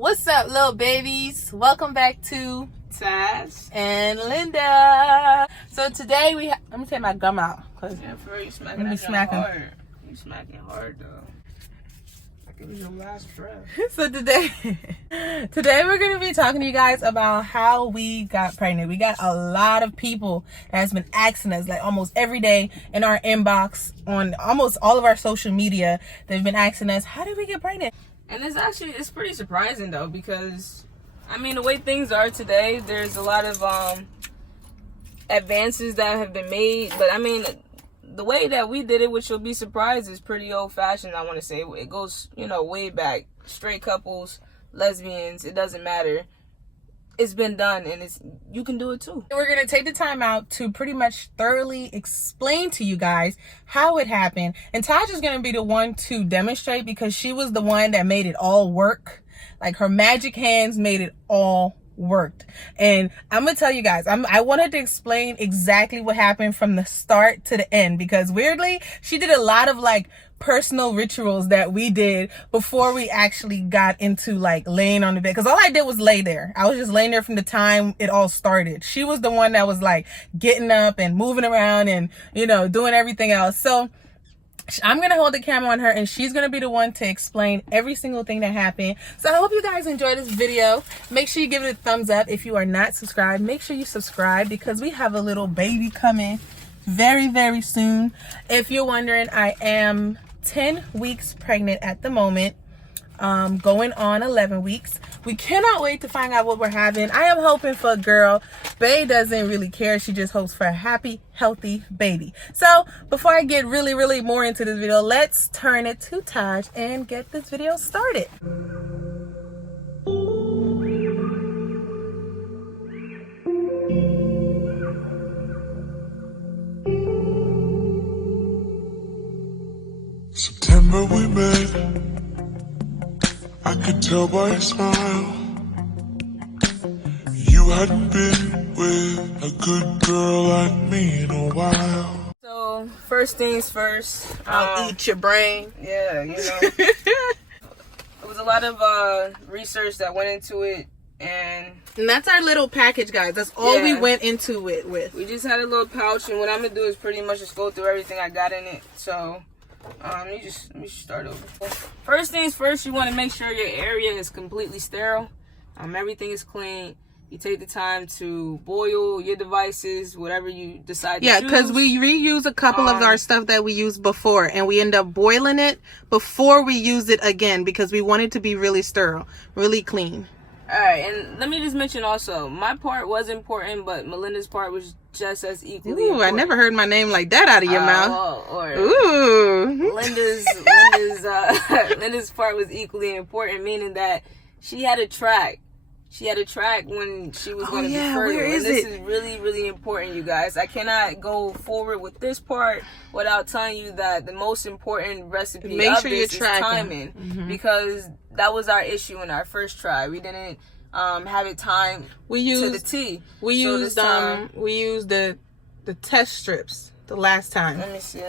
What's up, little babies? Welcome back to Taz and Linda. So today let me take my gum out. Yeah, for real, you smacking Let me that smack him. hard. You smacking hard though. Like it was your last breath. So today we're gonna be talking to you guys about how we got pregnant. We got a lot of people that has been asking us, like almost every day in our inbox on almost all of our social media. They've been asking us, how did we get pregnant? And it's pretty surprising though, because I mean the way things are today, there's a lot of advances that have been made, but I mean the way that we did it, which you'll be surprised, is pretty old fashioned. I want to say it goes, way back. Straight couples, lesbians, it doesn't matter. It's been done, and you can do it too. We're going to take the time out to pretty much thoroughly explain to you guys how it happened. And Taj is going to be the one to demonstrate, because she was the one that made it all work. Like, her magic hands made it all worked. And I'm gonna tell you guys, I wanted to explain exactly what happened from the start to the end, because weirdly she did a lot of like personal rituals that we did before we actually got into like laying on the bed, because all I did was lay there. I was just laying there from the time it all started. She was the one that was like getting up and moving around and doing everything else. So I'm going to hold the camera on her, and she's going to be the one to explain every single thing that happened. So I hope you guys enjoy this video. Make sure you give it a thumbs up. If you are not subscribed, make sure you subscribe, because we have a little baby coming very, very soon. If you're wondering, I am 10 weeks pregnant at the moment. Going on 11 weeks. We cannot wait to find out what we're having. I am hoping for a girl. Bae doesn't really care. She just hopes for a happy, healthy baby. So before I get really, really more into this video, let's turn it to Taj and get this video started. September we met. I could tell by your smile you hadn't been with a good girl like me in a while. So first things first, I'll eat your brain. Yeah, there was a lot of research that went into it, and that's our little package, guys. That's all we went into it with. We just had a little pouch, and what I'm gonna do is pretty much just go through everything I got in it. So let me just start over. First things first, you want to make sure your area is completely sterile. Everything is clean. You take the time to boil your devices, whatever you decide to use. Yeah, because we reuse a couple of our stuff that we used before, and we end up boiling it before we use it again, because we want it to be really sterile, really clean. Alright, and let me just mention also, my part was important, but Melinda's part was just as equally important. I never heard my name like that out of your mouth. Ooh. Linda's part was equally important, meaning that she had a track. She had a track when she was going to be fertile. Where is this is really, really important, you guys. I cannot go forward with this part without telling you that the most important recipe is timing. Because that was our issue in our first try. We didn't have it timed to the T. We used the test strips the last time. Let me see.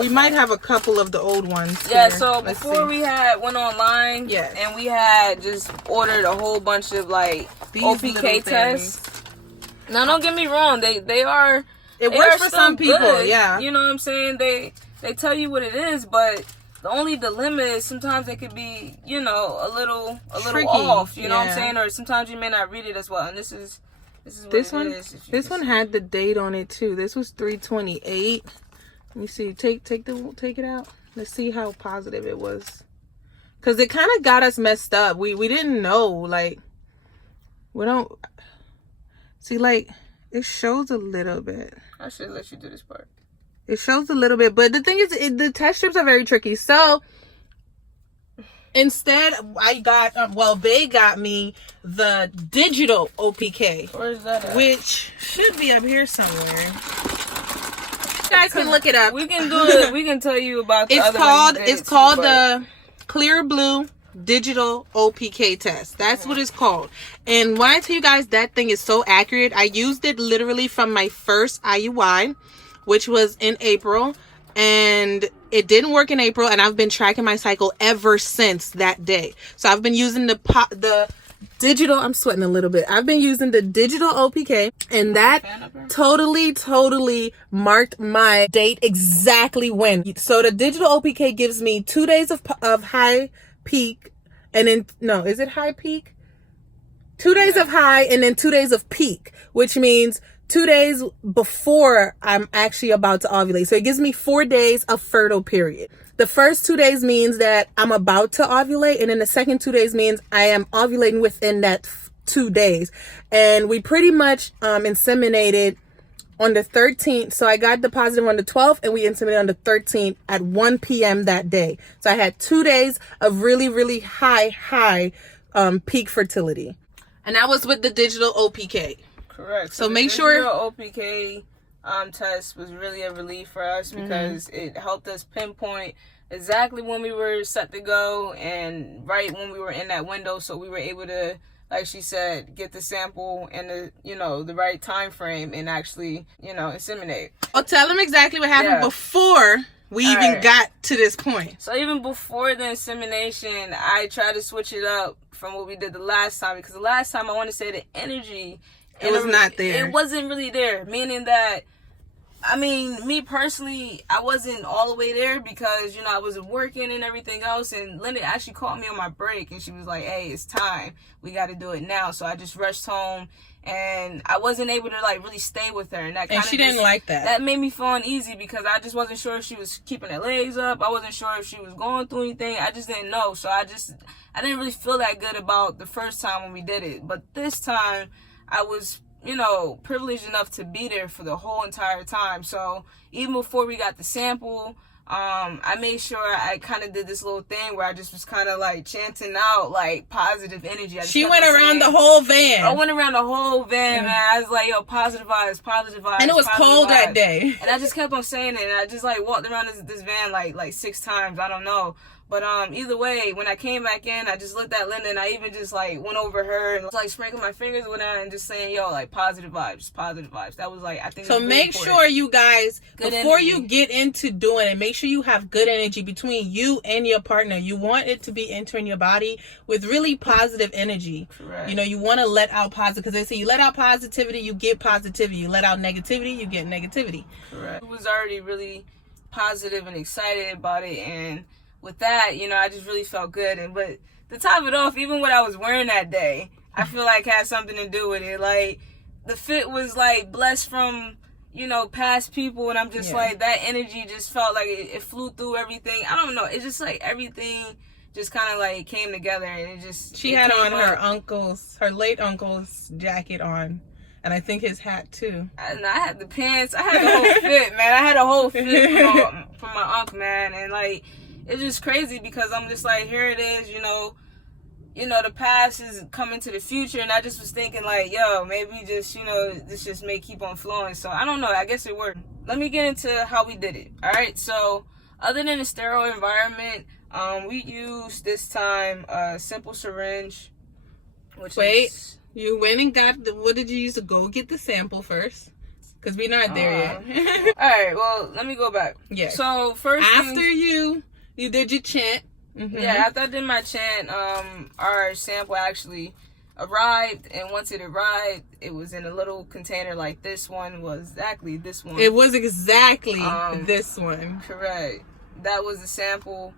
We might have a couple of the old ones. Yeah, here. so before we went online, and we had just ordered a whole bunch of like these OPK tests. Now, don't get me wrong, they are. It works for some people. Good. Yeah, you know what I'm saying. They tell you what it is, but the only dilemma is sometimes it could be a little tricky, off. You know what I'm saying, or sometimes you may not read it as well. And this is what this one is. This one had the date on it too. This was 3/28. Let me see. Take it out. Let's see how positive it was. Cause it kind of got us messed up. We didn't know, like, we don't see, like, it shows a little bit. I should let you do this part. It shows a little bit, but the thing is, the test strips are very tricky. So instead, I got, they got me the digital OPK. Where's that at? Which should be up here somewhere. You guys can look it up. We can do it. We can tell you about the It's called the Clear Blue Digital OPK test. That's what it's called. And when I tell you guys that thing is so accurate, I used it literally from my first IUI, which was in April. And It didn't work in April, and I've been tracking my cycle ever since that day. So I've been using the digital, I'm sweating a little bit. I've been using the digital OPK, and that totally marked my date exactly when. So the digital OPK gives me 2 days of high peak, and then, no, is it high peak? 2 days of high and then 2 days of peak, which means 2 days before I'm actually about to ovulate. So it gives me 4 days of fertile period. The first 2 days means that I'm about to ovulate, and then the second 2 days means I am ovulating within that 2 days. And we pretty much inseminated on the 13th. So I got the positive on the 12th, and we inseminated on the 13th at 1 p.m. that day. So I had 2 days of really high peak fertility. And that was with the digital OPK. Correct. So make sure the OPK test was really a relief for us because it helped us pinpoint exactly when we were set to go and right when we were in that window, so we were able to, like she said, get the sample in the right time frame and actually inseminate. I'll tell them exactly what happened before we even got to this point. So even before the insemination, I tried to switch it up from what we did the last time, because the last time I want to say the energy, it was not there. It wasn't really there, meaning that, I mean, me personally, I wasn't all the way there because, I wasn't working and everything else. And Linda actually called me on my break and she was like, hey, it's time. We got to do it now. So I just rushed home and I wasn't able to really stay with her. And she didn't like that. That made me feel uneasy because I just wasn't sure if she was keeping her legs up. I wasn't sure if she was going through anything. I just didn't know. So I didn't really feel that good about the first time when we did it. But this time I was privileged enough to be there for the whole entire time. So even before we got the sample, I made sure I kind of did this little thing where I just was kind of chanting out positive energy. She went around the whole van. I went around the whole van, man. I was like, yo, positive vibes. And it was cold that day. And I just kept on saying it. And I just walked around this van like 6 times. I don't know. But either way, when I came back in, I just looked at Linda and I even just went over her and sprinkling my fingers with her and just saying, yo, positive vibes. That was I think. So make sure you guys, before you get into doing it, make sure you have good energy between you and your partner. You want it to be entering your body with really positive energy. Correct. You want to let out positive, because they say you let out positivity, you get positivity. You let out negativity, you get negativity. Correct. I was already really positive and excited about it, and with that, I just really felt good. But to top it off, even what I was wearing that day, I feel had something to do with it. The fit was blessed from, past people, and I'm just that energy just felt like it flew through everything. I don't know. It's just everything just kind of came together, and it just. She had on her late uncle's jacket on. And I think his hat too. And I had the pants. I had the whole fit, man. I had a whole fit from my uncle, man, and it's just crazy because I'm just here it is, the past is coming to the future, and I just was thinking yo, maybe just, this just may keep on flowing. So I don't know, I guess it worked. Let me get into how we did it. All right, so other than a sterile environment, we used this time a simple syringe, which you went and got what did you use to go get the sample first? Because we're not there yet. All right, well, let me go back. Yeah. So first after you did your chant. Yeah, after I did my chant, our sample actually arrived, and once it arrived, it was in a little container like this one. Was exactly this one. It was exactly this one. Correct. That was the sample.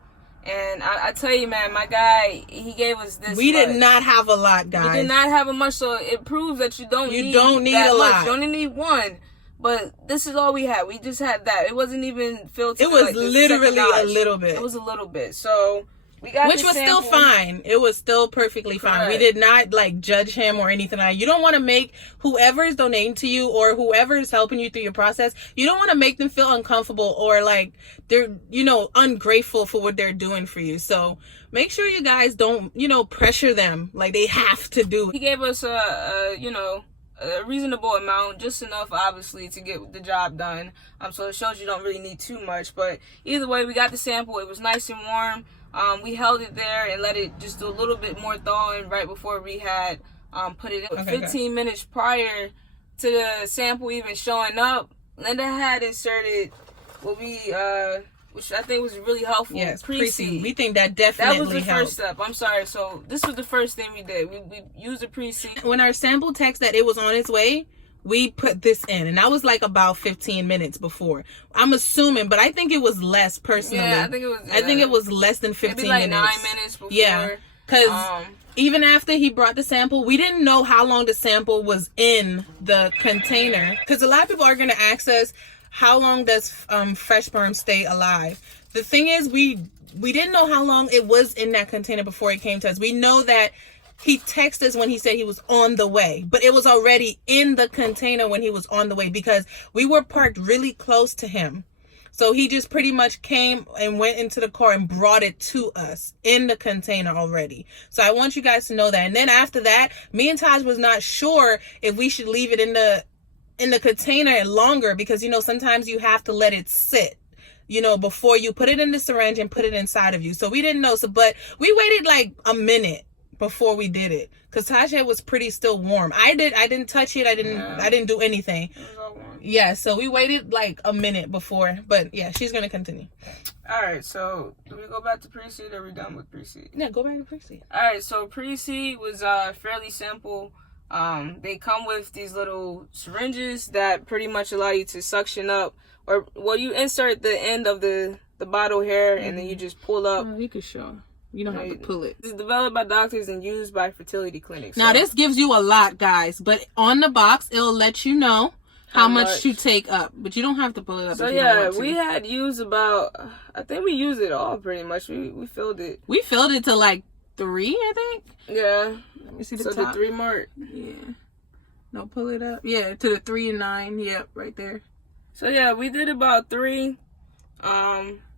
And I tell you, man, my guy, he gave us this. We did not have a lot, guys. We did not have a much, so it proves that you don't need a lot. Much. You only need one. But this is all we had. We just had that. It wasn't even filled to it was literally a little bit. It was a little bit. So we got which was sample. Still fine. It was still perfectly fine. We did not judge him or anything like that. You don't want to make whoever is donating to you or whoever is helping you through your process, you don't want to make them feel uncomfortable or they're, ungrateful for what they're doing for you. So make sure you guys don't, pressure them like they have to do it. He gave us a reasonable amount, just enough obviously to get the job done. So it shows you don't really need too much. But either way, we got the sample. It was nice and warm. We held it there and let it just do a little bit more thawing right before we had put it in. Okay, 15 minutes prior to the sample even showing up, Linda had inserted what we which I think was really helpful. Yes, pre-seed. We think that definitely That was the helped. first step. I'm sorry. So this was the first thing we did. We used a pre-seed. When our sample text that it was on its way, we put this in, and that was like about 15 minutes before. I'm assuming, but I think it was less personally. Yeah, I think it was. I think it was less than 15 maybe like minutes. 9 minutes before. Yeah, because even after he brought the sample, we didn't know how long the sample was in the container. Because a lot of people are going to ask us, how long does fresh sperm stay alive? The thing is, we didn't know how long it was in that container before it came to us. We know that he texted us when he said he was on the way, but it was already in the container when he was on the way because we were parked really close to him. So he just pretty much came and went into the car and brought it to us in the container already. So I want you guys to know that. And then after that, me and Taj was not sure if we should leave it in the container longer because, you know, sometimes you have to let it sit, you know, before you put it in the syringe and put it inside of you. So we didn't know. So, but we waited like a minute before we did it because Tasha was pretty still warm. I didn't touch it. I didn't do anything. It was all warm. Yeah, so we waited like a minute before, but yeah, she's gonna continue. All right, so do we go back to pre-seed or are we done with pre-seed? Yeah, go back to pre-seed. All right, so pre-seed was fairly simple. They come with these little syringes that pretty much allow you to suction up, or well, you insert the end of the bottle here, and then you just pull up. You could show. You don't have to pull it. It's developed by doctors and used by fertility clinics. Now, this gives you a lot, guys, but on the box, it'll let you know how much to take up, but you don't have to pull it up. So yeah, we had used about, I think we used it all pretty much. We filled it. We filled it to like 3, I think. Yeah. Let me see the top. top. The 3 mark. Yeah. No, pull it up. Yeah, to the 3 and 9. Yep, right there. So yeah, we did about 3.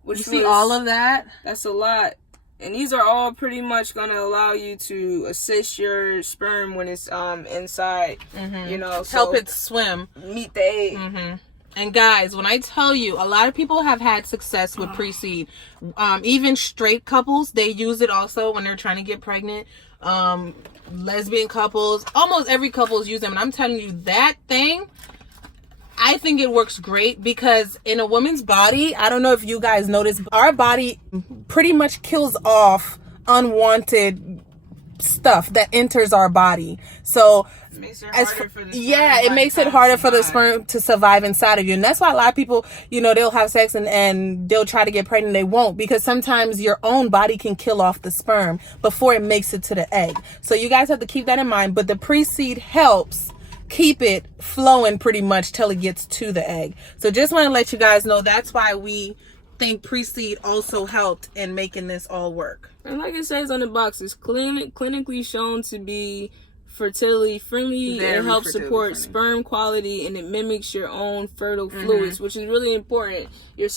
Which you see all of that? That's a lot. And these are all pretty much going to allow you to assist your sperm when it's inside, you know. So help it swim. Meet the egg. And guys, when I tell you, a lot of people have had success with pre-seed. Even straight couples, they use it also when they're trying to get pregnant. Lesbian couples, almost every couple is using them. And I'm telling you, that thing, I think it works great because in a woman's body, I don't know if you guys notice, our body pretty much kills off unwanted stuff that enters our body. So it makes it harder for the sperm to survive inside of you. And that's why a lot of people, you know, they'll have sex and they'll try to get pregnant. They won't, because sometimes your own body can kill off the sperm before it makes it to the egg. So you guys have to keep that in mind. But the pre-seed helps keep it flowing pretty much till it gets to the egg. So just want to let you guys know that's why we think pre-seed also helped in making this all work. And like it says on the box, it's clinically shown to be fertility friendly. It helps support sperm quality, and it mimics your own fertile fluids, which is really important. Your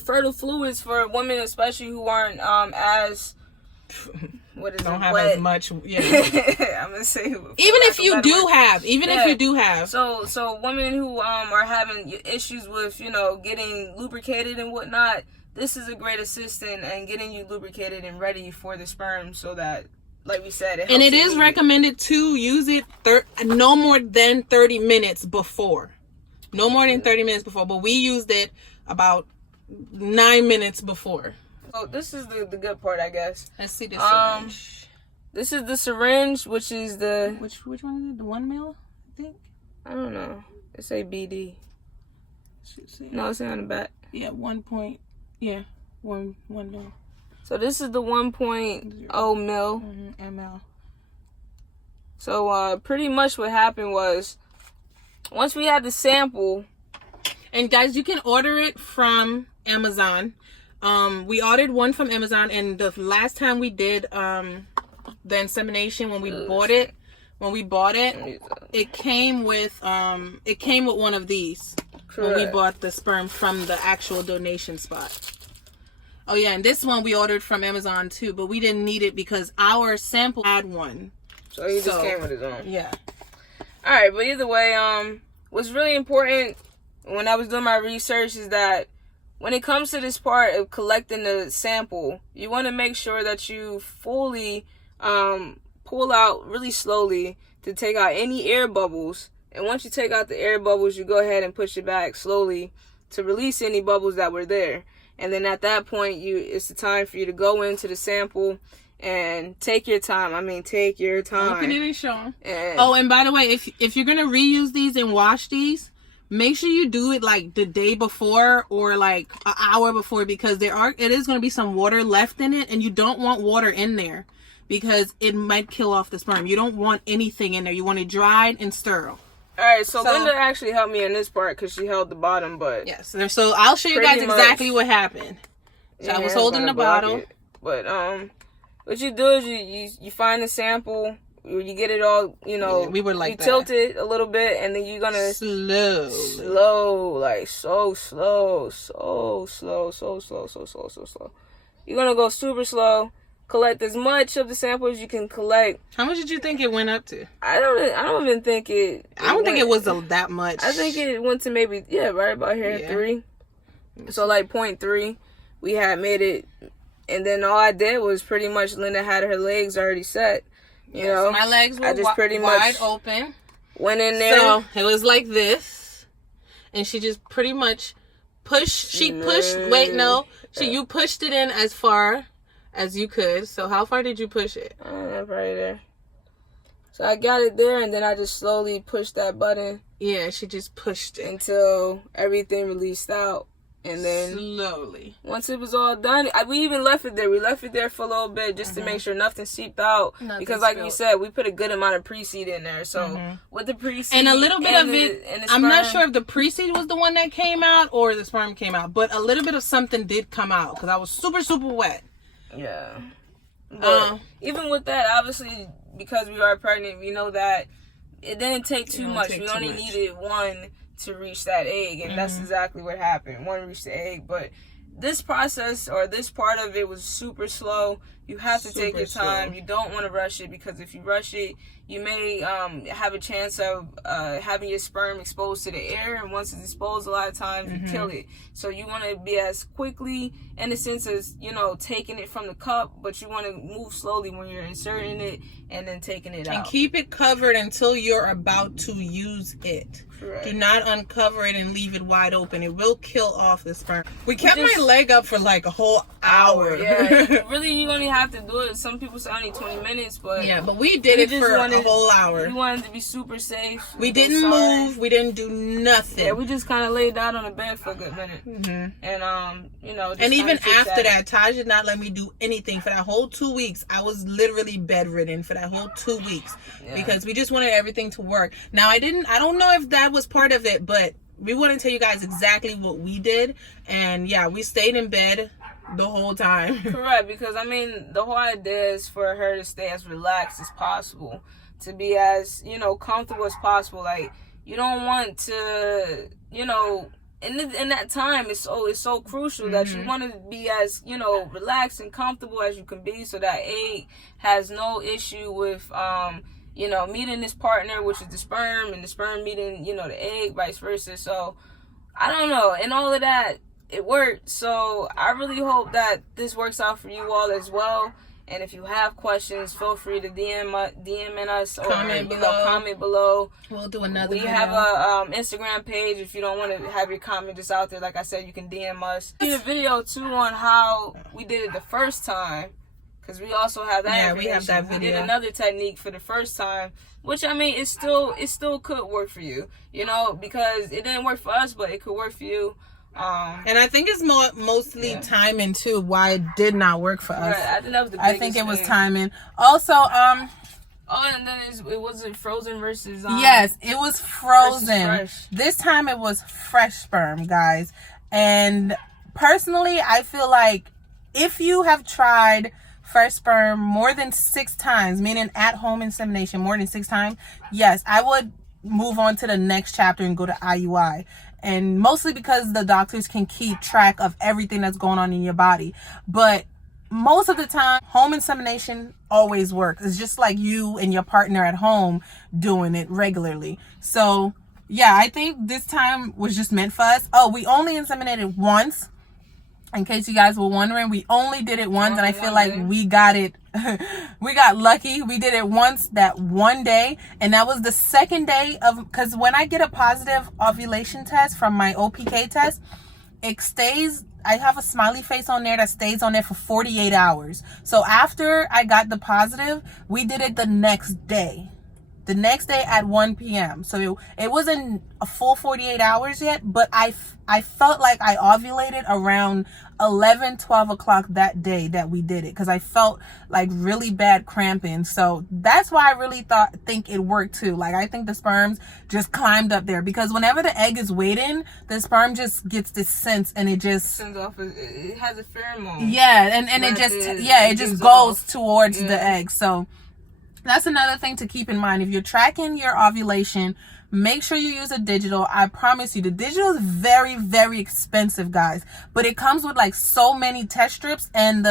fertile fluids for women, especially who aren't as don't have as much. Yeah. I'm gonna say even if you do have. So women who are having issues with, you know, getting lubricated and whatnot, this is a great assistant in getting you lubricated and ready for the sperm, so that, like we said, it helps. And it is recommended to use it no more than 30 minutes before. No more than 30 minutes before, but we used it about 9 minutes before. So this is the good part, I guess. Let's see this syringe. This is the syringe, which is the... Which one is it? The 1 mil, I think? I don't know. It say BD. No, it's on the back. Yeah, 1 mil. So this is the 1.0 mil. ml. So pretty much what happened was, once we had the sample... And guys, you can order it from Amazon. We ordered one from Amazon, and the last time we did the insemination, when we bought it, it came with one of these. Correct. When we bought the sperm from the actual donation spot. Oh yeah, and this one we ordered from Amazon too, but we didn't need it because our sample had one. So he just came with his own. Yeah. All right, but either way, what's really important when I was doing my research is that when it comes to this part of collecting the sample, you want to make sure that you fully pull out really slowly to take out any air bubbles. And once you take out the air bubbles, you go ahead and push it back slowly to release any bubbles that were there. And then at that point, it's the time for you to go into the sample and take your time. I mean, take your time. Open it and show them. And by the way, if you're going to reuse these and wash these, make sure you do it like the day before or like an hour before, because it is going to be some water left in it, and you don't want water in there because it might kill off the sperm. You don't want anything in there. You want it dried and sterile. All right, so Linda actually helped me in this part because she held the bottom, but... Yes, so I'll show you guys exactly what happened. So I was holding the bottle. But what you do is you find the sample, you get it all, we were like you tilt it a little bit, and then you're going to... Slow, like so slow. You're going to go super slow. Collect as much of the sample as you can collect. How much did you think it went up to? I don't even think it. I don't think it was that much. I think it went to maybe right about here 3. So like 0.3, we had made it, and then all I did was pretty much Linda had her legs already set. You know, my legs were wide open. Went in there. So it was like this, and she just pretty much pushed. She pushed. Wait, no. You pushed it in as far as you could. So how far did you push it? Right there. So I got it there, and then I just slowly pushed that button. Yeah, she just pushed it until everything released out, and then slowly. Once it was all done, we even left it there. We left it there for a little bit just to make sure nothing seeped out. Because, like you said, we put a good amount of pre-seed in there. So with the pre-seed and a little bit of it, I'm not sure if the pre-seed was the one that came out or the sperm came out, but a little bit of something did come out because I was super, super wet. Yeah. But even with that, obviously, because we are pregnant, we know that it didn't take too much. We only needed 1 to reach that egg, and that's exactly what happened. 1 reached the egg, but this process or this part of it was super slow. You have to take your time. You don't want to rush it, because if you rush it, you may have a chance of having your sperm exposed to the air, and once it's exposed, a lot of times you kill it. So you want to be as quickly, in a sense, as taking it from the cup, but you want to move slowly when you're inserting it and then taking it out. And keep it covered until you're about to use it. Correct. Do not uncover it and leave it wide open. It will kill off the sperm. We kept my leg up for like a whole hour. Yeah, really, you only have to do it. Some people say only 20 minutes, but we did it for a whole hour. We wanted to be super safe. We didn't move. We didn't do nothing. Yeah, we just kind of laid down on the bed for a good minute. And and even after that, Taj did not let me do anything for that whole 2 weeks. I was literally bedridden for that whole 2 weeks because we just wanted everything to work. Now I don't know if that was part of it, but we want to tell you guys exactly what we did. And we stayed in bed the whole time. Correct, because the whole idea is for her to stay as relaxed as possible, to be as comfortable as possible. Like, you don't want to in that time it's so crucial that you want to be as relaxed and comfortable as you can be, so that egg has no issue with meeting this partner, which is the sperm, and the sperm meeting, the egg, vice versa. So, I don't know. And all of that, it worked. So, I really hope that this works out for you all as well. And if you have questions, feel free to DM us or comment below. We'll do another video. We have a Instagram page. If you don't want to have your comment just out there, like I said, you can DM us. We did a video too on how we did it the first time, because we also have that. Yeah, we have that video. We did another technique for the first time, which it still could work for you, because it didn't work for us, but it could work for you. And I think it's mostly timing too, why it did not work for us. Right, I think that was the biggest I think it was thing. Timing. Also, and then it wasn't frozen versus yes, it was frozen. This time it was fresh sperm, guys. And personally, I feel like if you have tried fresh sperm more than 6 times, meaning at home insemination more than 6 times, yes, I would move on to the next chapter and go to IUI. And mostly because the doctors can keep track of everything that's going on in your body. But most of the time, home insemination always works. It's just like you and your partner at home doing it regularly. So, I think this time was just meant for us. Oh, we only inseminated once. In case you guys were wondering, we only did it once, and I feel like we got it. We got lucky. We did it once that one day, and that was the second day because when I get a positive ovulation test from my OPK test, it stays I have a smiley face on there that stays on there for 48 hours. So after I got the positive, we did it the next day. The next day at 1 p.m. So it wasn't a full 48 hours yet, but I felt like I ovulated around 11, 12 o'clock that day that we did it, because I felt like really bad cramping. So that's why I really think it worked too. Like, I think the sperms just climbed up there, because whenever the egg is waiting, the sperm just gets this sense, and it just sends off. It has a pheromone. Yeah, and it just goes towards the egg. So that's another thing to keep in mind. If you're tracking your ovulation, make sure you use a digital. I promise you, the digital is very, very expensive, guys. But it comes with like so many test strips, and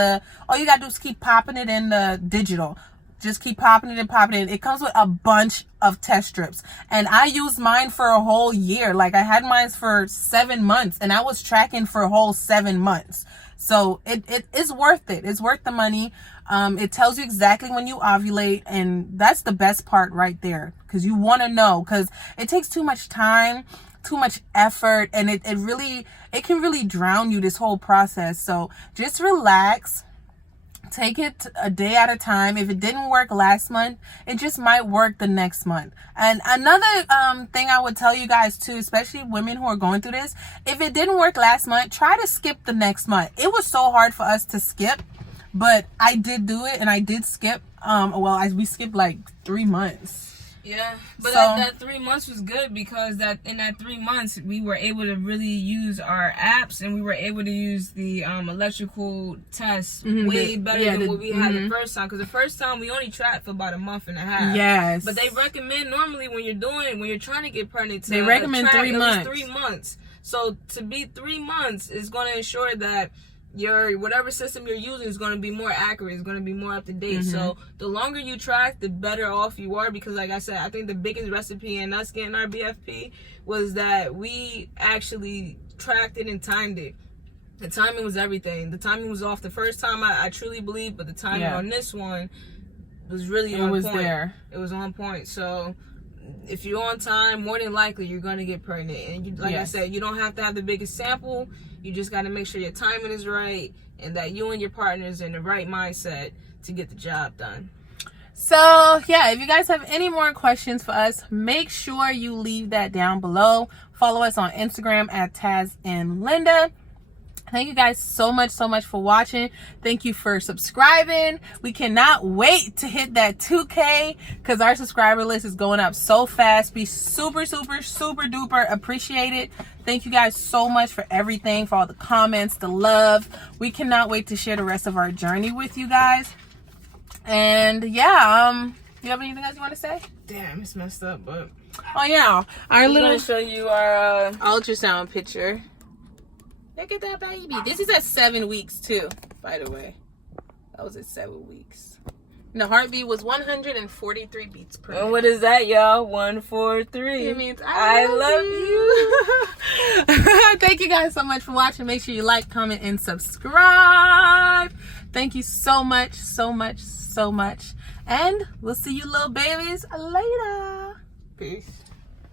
all you gotta do is keep popping it in the digital. Just keep popping it and popping it. It comes with a bunch of test strips. And I used mine for a whole year. Like, I had mine for 7 months, and I was tracking for a whole 7 months. So it is worth it. It's worth the money. It tells you exactly when you ovulate, and that's the best part right there, because you want to know, because it takes too much time, too much effort, and it can really drown you, this whole process. So just relax. Take it a day at a time. If it didn't work last month, it just might work the next month. And another thing I would tell you guys too, especially women who are going through this, if it didn't work last month, try to skip the next month. It was so hard for us to skip, but I did do it, and I did skip. We skipped like 3 months. Yeah, but that 3 months was good, because in that 3 months we were able to really use our apps, and we were able to use the electrical tests way better than what we had the first time. Because the first time we only tracked for about a month and a half. Yes. But they recommend normally when you're trying to get pregnant, they recommend 3 months. 3 months. So to be 3 months is going to ensure that your whatever system you're using is going to be more accurate, it's going to be more up to date. So the longer you track, the better off you are, because like I said, I think the biggest recipe in us getting our BFP was that we actually tracked it and timed it. The timing was everything. The timing was off the first time, I truly believe, but the timing on this one was really on point. It was on point. So if you're on time, more than likely you're going to get pregnant. And I said, you don't have to have the biggest sample. You just got to make sure your timing is right, and that you and your partner is in the right mindset to get the job done. So yeah, if you guys have any more questions for us, make sure you leave that down below. Follow us on Instagram at Taz and Linda. Thank you guys so much for watching. Thank you for subscribing. We cannot wait to hit that 2K, because our subscriber list is going up so fast. Be super duper appreciated. Thank you guys so much for everything, for all the comments, the love. We cannot wait to share the rest of our journey with you guys. And yeah, you have anything else you want to say? Damn, it's messed up, but oh yeah, I'm gonna show you our ultrasound picture. Look at that baby. This is at 7 weeks too, by the way. That was at 7 weeks. And the heartbeat was 143 beats per minute. And what is that, y'all? 143. It means I love you. Thank you guys so much for watching. Make sure you like, comment, and subscribe. Thank you so much. And we'll see you little babies later. Peace.